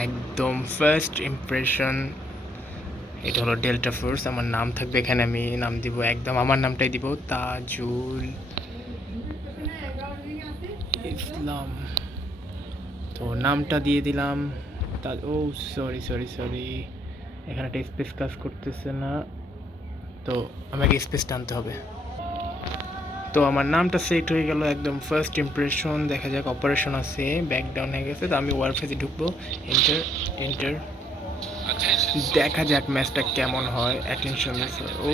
একদম first impression এটা হলো ডেল্টা ফোর্স। আমার নাম থাকবে এখানে, আমি নাম দিব একদম আমার নামটাই দিব, তাজুল ইসলাম। তো নামটা দিয়ে দিলাম ও সরি সরি সরি, এখানে একটা স্পেস কাজ করতেছে না, তো আমাকে স্পেস টানতে হবে। তো আমার নামটা সেট হয়ে গেল একদম ফার্স্ট ইমপ্রেশন। দেখা যাক, অপারেশন আছে, ব্যাক ডাউন হয়ে গেছে, তো আমি ওয়ারফেজে ঢুকবো। এন্টার এন্টার, দেখা যাক ম্যাচটা কেমন হয়। অ্যাটেনশন, ও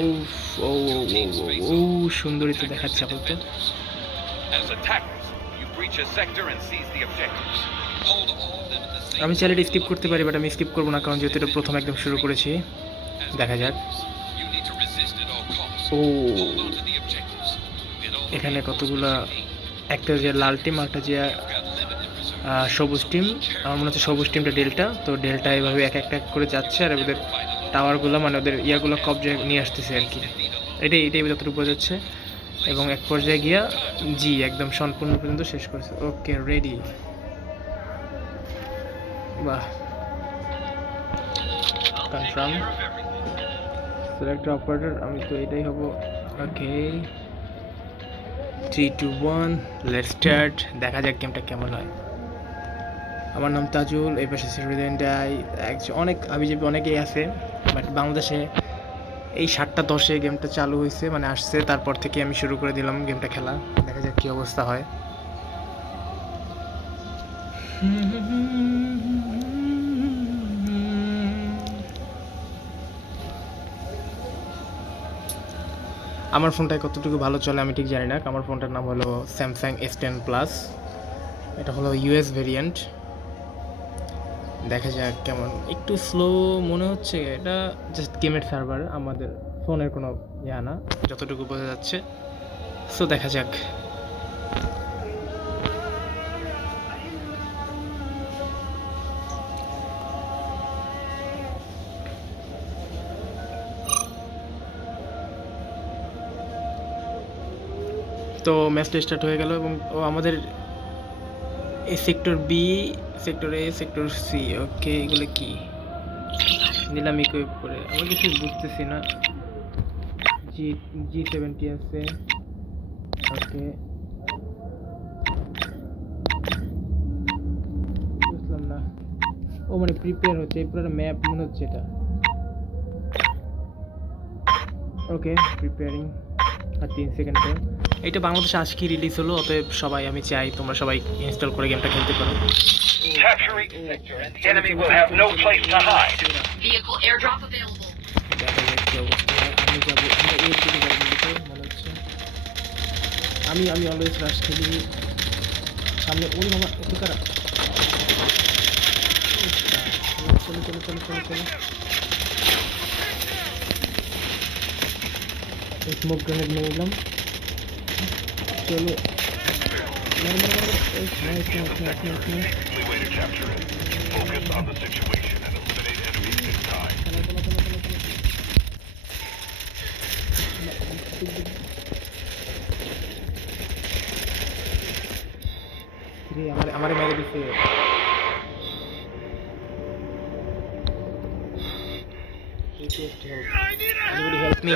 ও ও সুন্দরী তো দেখাচ্ছে আপাতত। আমি চাইলে স্কিপ করতে পারি, বাট আমি স্কিপ করবো না, কারণ যেহেতু এটা প্রথম একদম শুরু করেছি। দেখা যাক। ও এখানে কতগুলা, একটা যে লাল টিম, একটা যে সবুজ টিম। আমার মনে হচ্ছে সবুজ টিমটা ডেল্টা, তো ডেল্টা এভাবে এক একটা করে যাচ্ছে, আর ওদের টাওয়ারগুলো মানে ওদের ইয়াগুলো কবজায় নিয়ে আসতেছে আর কি। এটাই যতটুকু বোঝা যাচ্ছে। এবং এক পর্যায়ে গিয়া জি একদম সম্পূর্ণ পর্যন্ত শেষ করেছে। ওকে, রেডি। বাহ, কনফার্ম সিলেক্ট অপারেটর, আমি তো এটাই হব। ওকে, 3 2 1 লেটস স্টার্ট। দেখা যাক গেমটা কেমন হয়। আমার নাম তাজুল, এই পাশে সিরুদেন্ডাই। অনেক আবিজাবি অনেকেই আছে, বাট বাংলাদেশে এই 7টা 10-এ গেমটা চালু হয়েছে, মানে আসছে, তারপর থেকে আমি শুরু করে দিলাম গেমটা খেলা। দেখা যাক কী অবস্থা হয়। আমার ফোনটায় কতটুকু ভালো চলে আমি ঠিক জানি না। আমার ফোনটার নাম হলো স্যামসাং S10 প্লাস। এটা হলো ইউএস ভেরিয়েন্ট। দেখা যাক কেমন। একটু স্লো মনে হচ্ছে, এটা জাস্ট গেমের সার্ভার, আমাদের ফোনের কোনো ইয়া না, যতটুকু বোঝা যাচ্ছে। সো দেখা যাক। তো ম্যাচটা স্টার্ট হয়ে গেল, এবং আমাদের এই সেক্টর বি, সেক্টর এ, সেক্টর সি। ওকে, এগুলো কি নিলাম ইকুইপ করে? আমি কিছু বুঝতেছি না। জি G70 আছে। ওকে, বুঝলাম না। ও মানে প্রিপেয়ার হচ্ছে, এই পুরো ম্যাপ মনে হচ্ছে এটা। ওকে, প্রিপেয়ারিং। আর 3 সেকেন্ড পর এটা বাংলাদেশে আজকে রিলিজ হলো, অতএব সবাই, আমি চাই তোমরা সবাই ইনস্টল করে গেমটা খেলতে পারো। Capture each sector and the enemy will have no place to hide. Vehicle airdrop available. দেখা যাক কি অবস্থা হয়। আমি যাবো, আমরা এর দিকে যাবো মনে হচ্ছে। আমি অলওয়েজ রাশ খেলি সামনে। ওই বাবা, একটু কারা, চলো চলো চলো চলো চলো। স্মোক গ্রেনেড নিয়ে নিলাম, চলো। আমার মেরে দিচ্ছে। Anybody help me?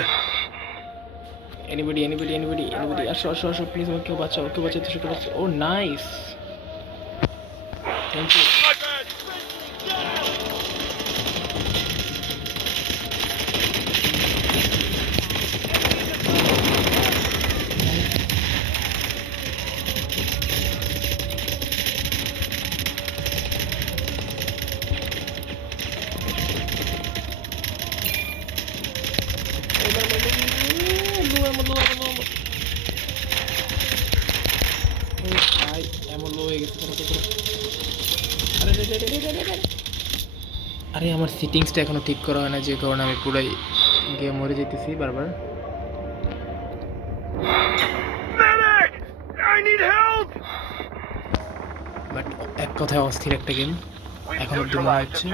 Anybody? আসো প্লিজ, আমাকে কেউ বাঁচাও, কেউ বাঁচাতে শুরু করেছে। ও নাইস, থ্যাংক ইউ। আরে আমার সেটিংসটা এখনো ঠিক করা হয় না, যে কারণে আমি পুরাই গেম মরে যেতেছি বারবার। বাট এক কথায় অস্থির একটা গেম এখন অব্দি মনে হচ্ছে।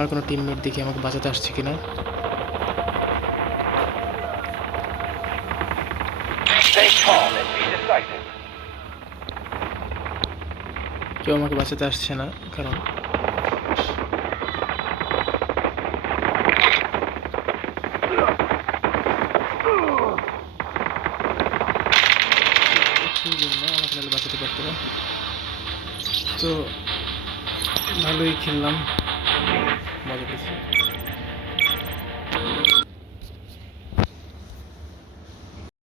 আমার কোনো টিমমেট দেখি আমাকে বাঁচাতে আসছে কিনা। Stay calm and be decisive. কেউ আমাকে বাঁচাতে আসছে না, কারণ সেই জন্য আমাকে তাহলে বাঁচাতে পারতো না। তো ভালোই খেললাম, মজা পেয়েছি।